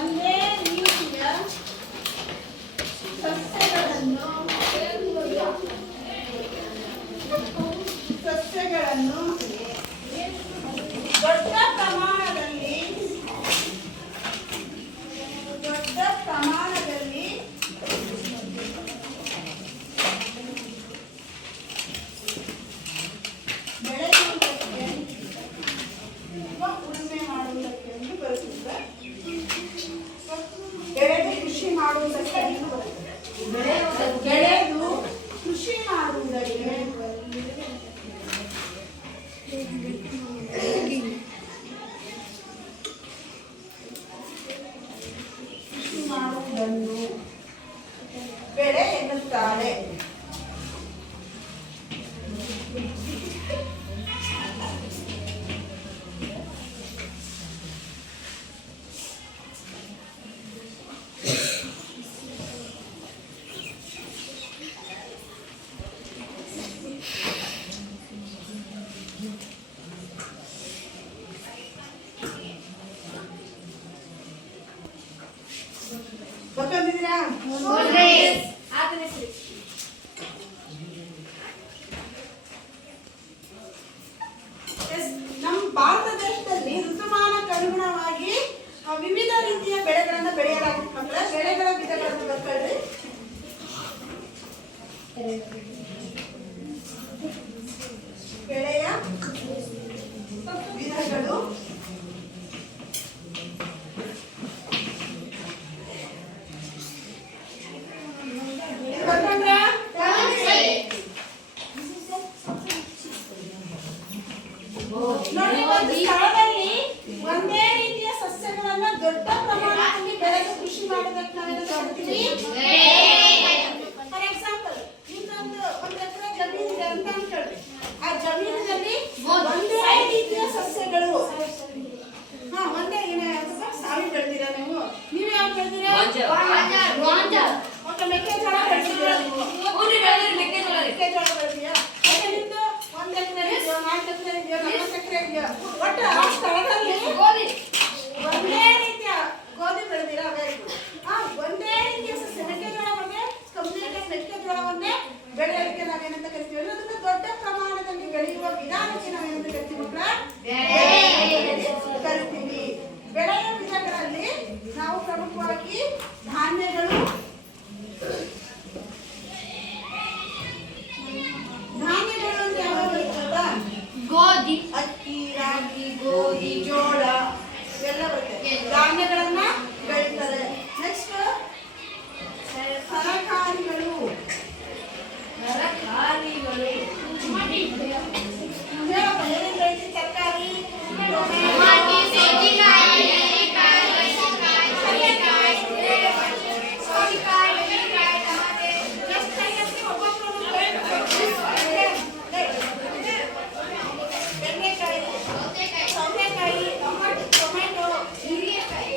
ಒಂದೇ ರೀತಿಯ ಸಸ್ಯಗಳನ್ನು ದೊಡ್ಡ ಪ್ರಮಾಣದಲ್ಲಿ ಬೆಳೆಯುವುದಕ್ಕೆ ಅಥವಾ ಉಳುಮೆ ಮಾಡುವುದಕ್ಕೆ ಎಂದು ಬರುತ್ತದೆ. ಬೆಳೆದು ಕೃಷಿ ಮಾಡುವುದಕ್ಕೆ ಎಂದು ಬರುತ್ತದೆ. ಬೆಳೆದು ಕೃಷಿ ಮಾಡುವುದಕ್ಕೆ ಮಾಡುವುದನ್ನು ಬೆಳೆ ಎನ್ನುತ್ತಾರೆ. ಗೊತ್ತಿದ್ದೀರಾ? ನಮ್ಮ ಭಾರತ ದೇಶದಲ್ಲಿ ಋತುಮಾನಕ್ಕೆ ಅನುಗುಣವಾಗಿ ವಿವಿಧ ರೀತಿಯ ಬೆಳೆಗಳನ್ನು ಬೆಳೆಯಲಾಗುತ್ತೆ ಮಕ್ಕಳ. ಬೆಳೆಗಳ ವಿಧಗಳನ್ನು ಬರ್ಕೊಳ್ಳಿ. ಬೆಳೆಯ ವಿಧಗಳು ನೋಡಿ. ಒಂದು ಸ್ಥಳದಲ್ಲಿ ಒಂದೇ ರೀತಿಯ ಸಸ್ಯಗಳನ್ನ ದೊಡ್ಡ ಪ್ರಮಾಣದಲ್ಲಿ ಬೆಳೆದು ಕೃಷಿ ಮಾಡೋದಕ್ಕೆ ನಾವೇನು ಮಾಡ್ತೀವಿ? ಫಾರ್ ಎಕ್ಸಾಂಪಲ್, ಇನ್ನೊಂದು ಎಕರೆ ಜಮೀನಿದೆ ಅಂತ ಅನ್ಕೊಳ್ಳಿ. ಆ ಜಮೀನಿನಲ್ಲಿ ಒಂದೇ ರೀತಿಯ ಸಸ್ಯಗಳು ಒಂದೇ ಸಾವಿ ಬೆಳೆದಿರಾ ನೀವು? ನೀವು ಯಾವ್ದು ಬೆಳೆದಿರಾ? ಓಕೆ, ಮೆಕ್ಕೆಜೋಳ ಬೆಳೆದಿದ್ದೀರಾ ನೀವು? ಮೆಕ್ಕೆಜೋಳ ಬೆಳೆದಿಯಾ? ನಿಮ್ದು 1 ಎಕರೆ ಇದೆಯೋ, 4 ಎಕರೆ ಇದೆಯೋ, 40 ಎಕರೆ ಇದೆಯೋ, ಒಟ್ಟು ಆ ಸ್ಥಳದಲ್ಲಿ ಒಂದೇ ರೀತಿಯ ಗೋಧಿ ಬೆಳೆದಿರಾ? Very good. ಒಂದೇ ರೀತಿಯ ಸಸ್ಯ ಮೆಕ್ಕೆಜೋಳ ಬಗ್ಗೆ ಕಂಪ್ಲೀಟ್ ಆಗಿ ಮೆಕ್ಕೆಜೋಳವನ್ನೇ ಬೆಳೆಯೋದಕ್ಕೆ ನಾವೇನಂತ ಕರಿತೀವಿ? ಅದನ್ನು ದೊಡ್ಡ ಪ್ರಮಾಣದಲ್ಲಿ ಬೆಳೆಯುವ ವಿಧಾನಕ್ಕೆ ನಾವೇನಂತ ಕರಿತೀವಿ ಮಕ್ಕಳ? ಕರಿತೀವಿ. ಬೆಳೆಯ ವಿಧಗಳಲ್ಲಿ ನಾವು ಪ್ರಮುಖವಾಗಿ ಧಾನ್ಯಗಳು ಅಂತ ಯಾವಾಗ ಬರ್ತದ? ಗೋಧಿ, ಅಕ್ಕಿ, ರಾಗಿ, ಗೋಧಿ, ಜೋಳ ಇವೆಲ್ಲ ಬರ್ತದೆ. ಧಾನ್ಯಗಳನ್ನ ಬೆಳೀತಾರೆ. ನೆಕ್ಸ್ಟ್ ತರಕಾರಿಗಳು. ಹೇಳಪ್ಪ, ಏನೇನು ಬೆಳಿತೀವಿ? ತರಕಾರಿ, ಬೆಂಡೆಕಾಯಿ, ಸೌತೆಕಾಯಿ, ಟೊಮೆಟೊ, ಹೀರೆಕಾಯಿ,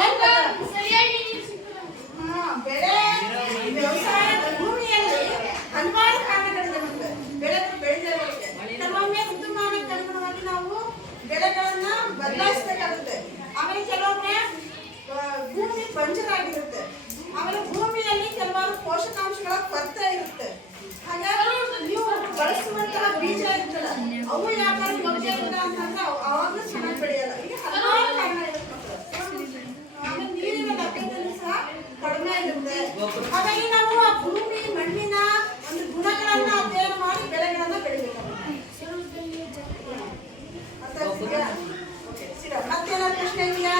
ಏನ್ ಗೊತ್ತಾ? ಸರಿಯಾಗಿ ನೀರು ಸಿಕ್ಕಲ್ಲ. ಬೆಳೆ ವ್ಯವಸಾಯದ ಭೂಮಿಯಲ್ಲಿ ಹಲವಾರು ಕಾರಣಗಳಿದೆ. ಮತ್ತೆ ಬೆಳೆ ಬೆಳೆದಿರೋದಕ್ಕೆ ಕೆಲವೊಮ್ಮೆ ಋತುಮಾನಕ್ಕೆ ಅನುಗುಣವಾಗಿ ನಾವು ಬೆಳೆಗಳನ್ನ ಬದಲಾಯಿಸಬೇಕಾಗುತ್ತೆ. ಆಮೇಲೆ ಕೆಲವೊಮ್ಮೆ ಭೂಮಿ ಬಂಜರಾಗಿರುತ್ತೆ. ಆಮೇಲೆ ಭೂಮಿಯಲ್ಲಿ ಕೆಲವಾರು ಪೋಷಕಾಂಶಗಳ ಕೊರತೆ ಇರುತ್ತೆ. ಹಾಗಾಗಿ ನೀವು ಬಳಸುವಂತಹ ಬೀಜ ಇರ್ತಲ್ಲ, ಅವು ಯಾವಾಗ ಯೋಗ್ಯ ಇಲ್ಲ ಅಂತಂದ್ರೆ ಅವಾಗಲೂ ಚೆನ್ನಾಗಿ ಬೆಳೆಯಲ್ಲ. ಈಗ ಹಲವಾರು ಕಾರಣ ಇರುತ್ತೆ. ಆಮೇಲೆ ನೀರಿನ ಲಭ್ಯತೆಯೂ ಸಹ ಕಡಿಮೆ ಇರುತ್ತೆ. ಹಾಗಾಗಿ ನಾವು ಆ ಭೂಮಿ ಮಣ್ಣಿನ ಒಂದು ಗುಣಗಳನ್ನ ಅಧ್ಯಯನ ಮಾಡಿ ಬೆಳೆಗಳನ್ನ ಬೆಳಿಬೇಕಾಗುತ್ತೆ. ಅರ್ಥ ಆಗ್ತಿದ್ಯಾ? ಮತ್ತೇನಾದ್ರು ಪ್ರಶ್ನೆ ಇದೆಯಾ?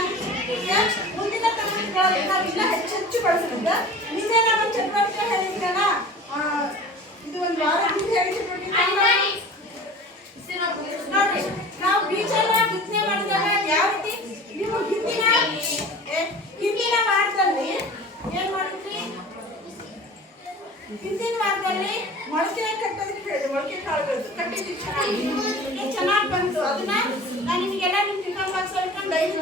ಮುಂದಿನ ತರಗತಿಗಳಲ್ಲಿ ನಾವಿನ್ನ ಹೆಚ್ಚೆಚ್ಚು ಬಳಸೋದ್ರಿಂದ ನಿನ್ನೆ ನಾವು ಚಟುವಟಿಕೆ ಹೇಳಿದ್ರಲ್ಲ, ಇದು ಒಂದು ವಾರದಿಂದ ಹೇಳಿ ಚಟುವಟಿಕೆ ನೋಡ್ರಿ. ನಾವು ಬೀಜನ ಬಿತ್ತನೆ ಮಾಡಿದಾಗ ಯಾವ ರೀತಿ ನೀವು ಹಿಂದಿನ ವಾರದಲ್ಲಿ ಏನ್ ಮಾಡಿದ್ರಿ? ಹಿಂದಿನ ವಾರದಲ್ಲಿ ಮೊಳಕೆ ಕಟ್ಟೋದಕ್ಕೆ ಹೇಳಿದೆ. ಮೊಳಕೆ ಕಾಳುಗಳದ್ದು ಕಟ್ಟಿದ್ದು ಚೆನ್ನಾಗಿ ಬಂತು. ಅದನ್ನ ನಾನು ನಿಮಗೆಲ್ಲ ನಿಮ್ ಟಿಫನ್ ಬಾಕ್ಸ್ ಹೊಡ್ಕೊಂಡು ಡೈಲಿ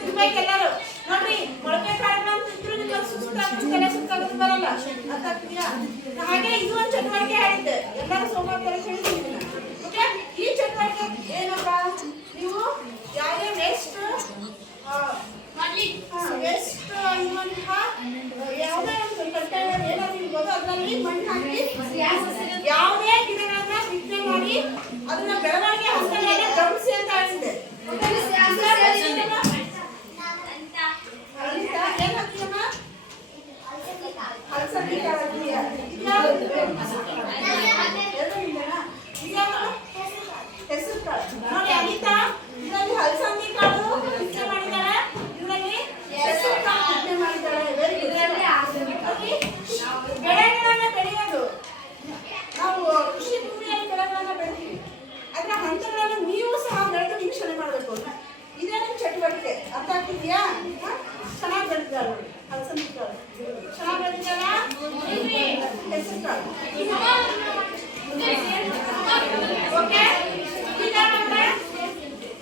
ತಿನ್ಬೇಕೆಲ್ಲರೂ. ನೋಡ್ರಿ, ಮೊಳಕೆ ಕಾಳುಗಳನ್ನ ತಿಂದ್ರು ನಿಮ್ಗೆ ಸುಸ್ತಾಗೋದು, ತಲೆ ಸುತ್ತಾಗೋದು ಬರಲ್ಲ. ಅರ್ಥ ಆಗ್ತಿದ್ಯಾ? ಹಾಗೆ ಇದು ಒಂದು ಚಟುವಟಿಕೆ ಹೇಳಿದ್ದೆ. ಎಲ್ಲರೂ ಸೋಮವಾರ ಹೇಳಿದ್ದೀನಿ. ಓಕೆ, ಈ ಚಟುವಟಿಕೆ ಏನಪ್ಪ, ನೀವು ಯಾವುದೇ ವೇಸ್ಟ್ ಇರುವಂತಹ ಯಾವುದೇ ಒಂದು ಕಂಟೈನರ್ ಏನಾದ್ರು ಇರ್ಬೋದು, ಅದರಲ್ಲಿ ಮಣ್ಣು ಹಾಕಿ ಯಾವುದೇ ಗಿಡಗಳನ್ನ ಬಿತ್ತನೆ ಮಾಡಿ ಅದನ್ನ ಬೆಳವಣಿಗೆ ಹಂತದಲ್ಲಿ ಗಮನಿಸಿ ಅಂತ ಹೇಳಿದೆ. ಏನ್ ಹಾಕ್ತೀಯಮ್ಮ? ಅಲಸಂದಿ ಕಾಳು ಹಾಕ್ತೀಯ? ಹೆಸರು ಕಾಳು. ನೋಡಿ ಅನಿತಾ, ಇದರಲ್ಲಿ ಅಲಸಂದಿ ಕಾಳು ಬಿತ್ತನೆ ಮಾಡಿದ್ದಾರೆ, ಇದರಲ್ಲಿ ಹೆಸರು ಕಾಳು ಬಿತ್ತನೆ ಮಾಡಿದ್ದಾರೆ. ಬೆಳೆಗಳನ್ನ ಬೆಳೆಯೋದು, ನಾವು ಕೃಷಿ ಭೂಮಿಯಲ್ಲಿ ಬೆಳೆಗಳನ್ನ ಬೆಳಿತೀವಿ. ಅದರ ಹಂತಗಳನ್ನು ನೀವು ಸಹ ಬೆಳೆದು ವೀಕ್ಷಣೆ ಮಾಡಬೇಕು. ಇದೇ ನಿಮ್ಮ ಚಟುವಟಿಕೆ. ಅರ್ಥ ಆಗ್ತಿದೆಯಾ? ಚೆನ್ನಾಗಿ ಬೆಳೆದಿದ್ದಾರೆ ನೋಡಿ. ಅಲಸಂದಿ ಕಾಳು ಚೆನ್ನಾಗಿ ಬೆಳೆದಿದ್ದಾರಾ? ಹೆಸರು ಕಾಳು. ಓಕೆ, ಈಗ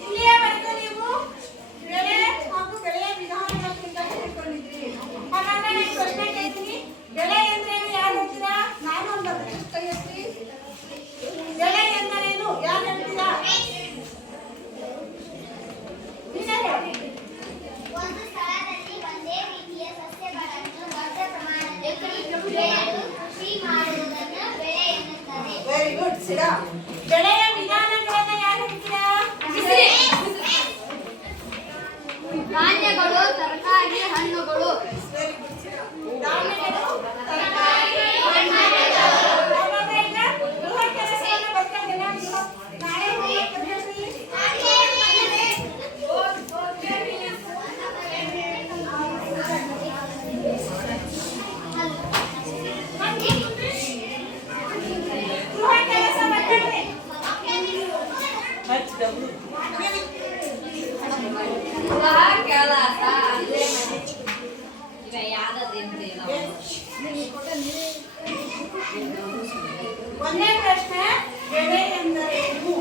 ಇಲ್ಲಿಯವರೆಗೂ ನೀವು ಬೆಳೆ ಹಾಗೂ ಬೆಳೆಯ ವಿಧಾನಗಳ ಕುರಿತಾಗಿ ತಿಳ್ಕೊಂಡಿದ್ರಿ. ಹಾಗಾದ್ರೆ ನಾನು ಪ್ರಶ್ನೆ ಕೇಳ್ತೀನಿ, ಬೆಳೆ ಎಂದರೇನು? ಯಾರು ಹೇಳ್ತೀರಾ? ನಾನು ಅಂತಾರೆ ಕೈ ಎತ್ತಿ. ಬೆಳೆ ಎಂದರೇನು? ಯಾರು ಹೇಳ್ತೀರಾ? ಒಂದು ಸ್ಥಳದಲ್ಲಿ ಒಂದೇ ರೀತಿಯ ಸಸ್ಯಗಳನ್ನು ದೊಡ್ಡ ಪ್ರಮಾಣದಲ್ಲಿ ಬೆಳೆದು ಕೃಷಿ ಮಾಡುವುದನ್ನು ಬೆಳೆ ಎನ್ನುತ್ತಾರೆ. Very good. ಸಿಡಾ. ಬೆಳೆಯ ವಿಧಾನಗಳನ್ನ ಯಾರು ಹೇಳ್ತೀರಾ? ಧಾನ್ಯಗಳು, ತರಕಾರಿ, ಹಣ್ಣುಗಳು. Very good. ಸಿಡಾ. ಧಾನ್ಯಗಳು, ತರಕಾರಿ, ಹಣ್ಣುಗಳು. ಹಾಗಾದ್ರೆ ಈಗ ಗೃಹ ಕೆಲಸವನ್ನ ಬರ್ಕೊಂಡಿಲ್ಲ. ನಾಳೆ ಹೋಗ್ಬೇಕು ಹೇಳ್ರಿ. ಗೃಹ ಕೆಲಸ ಬರ್ಕೊಂಡ್ರಿ. ಒಂದೇ ಪ್ರಶ್ನೆ, ಬೆಳೆ ಎಂದರೇನು?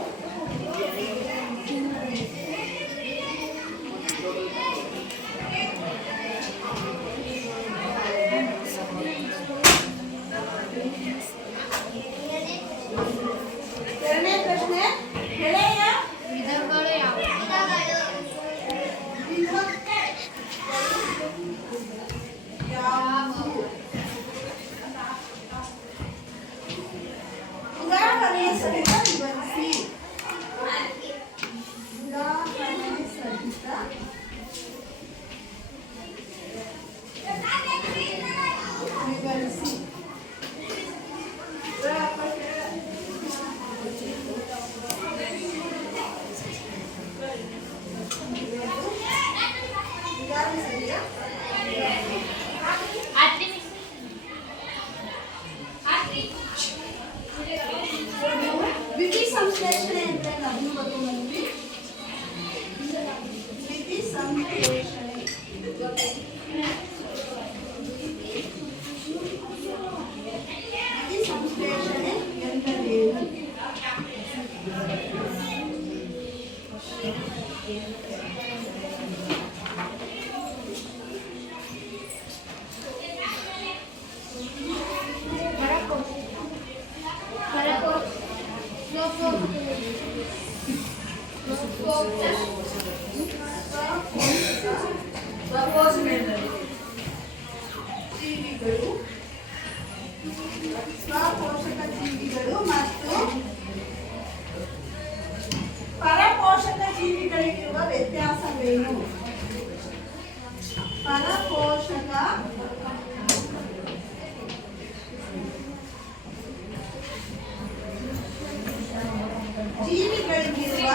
ಎರಡನೇ ಪ್ರಶ್ನೆ, ಬೆಳೆಯ ವಿಧಗಳು ಯಾವುವು? ಉದಾಹರಣೆಯ ಸಹಿತ ವಿವರಿಸಿ. ಉದಾಹರಣೆ ಸಹಿತ ವಿವರಿಸಿ. ಉದಾಹರಣೆ ಸರಿಯಾ? ವಿಧಿ ಸಂಶ್ಲೇಷಣೆ ಅಂದ್ರೆ ಅದನ್ನು ಬರ್ಕೊಂಡ್ಬಂದ್ವಿ. ವಿಧಿ ಸಂಶ್ಲೇಷಣೆ. ವಿಧಿ ಸಂಶ್ಲೇಷಣೆ ಎಂದರೇನು? ಜೀವಿಗಳು ಸ್ವಪೋಷಕ ಜೀವಿಗಳು ಮತ್ತು ಪರಪೋಷಕ ಜೀವಿಗಳಿಗಿರುವ ವ್ಯತ್ಯಾಸವೇನು? ಪರಪೋಷಕ ಜೀವಿಗಳಿಗಿರುವ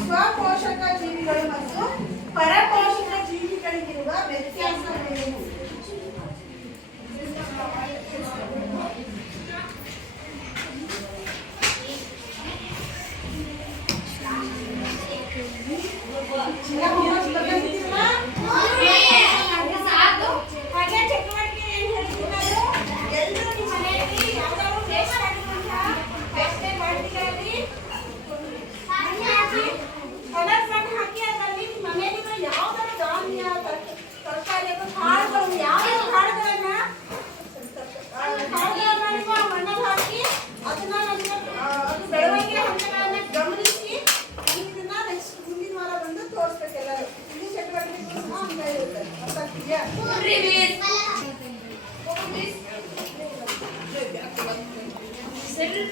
ಸ್ವಪೋಷಕ ಜೀವಿಗಳು ಮತ್ತು ಪರಪೋಷಕ ಜೀವಿಗಳಿಗಿರುವ ವ್ಯತ್ಯಾಸವೇನು? ಹಾಗೆ ಚಟುವಟಿಕೆ ಏನು ಹೇಳ್ತೀನಿ ನಾನು? ಎಲ್ಲರೂ ನಿಮ್ಮ ಮನೆಯಲ್ಲಿ ಯಾವ್ದಾದ್ರು ವೇಸ್ಟ್ ಆಗಿರುವಂತಹ ವೇಸ್ಟೇ ಬಾಟಲಿಗಳಲ್ಲಿ ಕಲರ್ ಬಣ್ಣ ಹಾಕಿ ಅದರಲ್ಲಿ ನಿಮ್ಮ ಮನೆಯಲ್ಲಿರೋ ಯಾವ್ದಾದ್ರು ಧಾನ್ಯ ತರಕಾರಿ ಅಥವಾ ಕಾಳುಗಳು ಯಾವ್ದಾದ್ರು ಕಾಳುಗಳನ್ನ ನೀವು ಆ ಮಣ್ಣಲ್ಲಿ ಹಾಕಿ ಅದನ್ನ ಅದು ಬೆಳವಣಿಗೆ ಹಂತಗಳನ್ನ ಗಮನಿಸಿ ನೀವು ಇದನ್ನ ನೆಕ್ಸ್ಟ್ ಮುಂದಿನ ವಾರ ಬಂದು ತೋರಿಸ್ಬೇಕು ಎಲ್ಲರೂ. ಇಲ್ಲಿ ಚಟುವಟಿಕೆ ಸಹ ಹಂಗ ಇರುತ್ತೆ. ಅರ್ಥ ಆಗ್ತಿದ್ಯಾ? ಸರಿ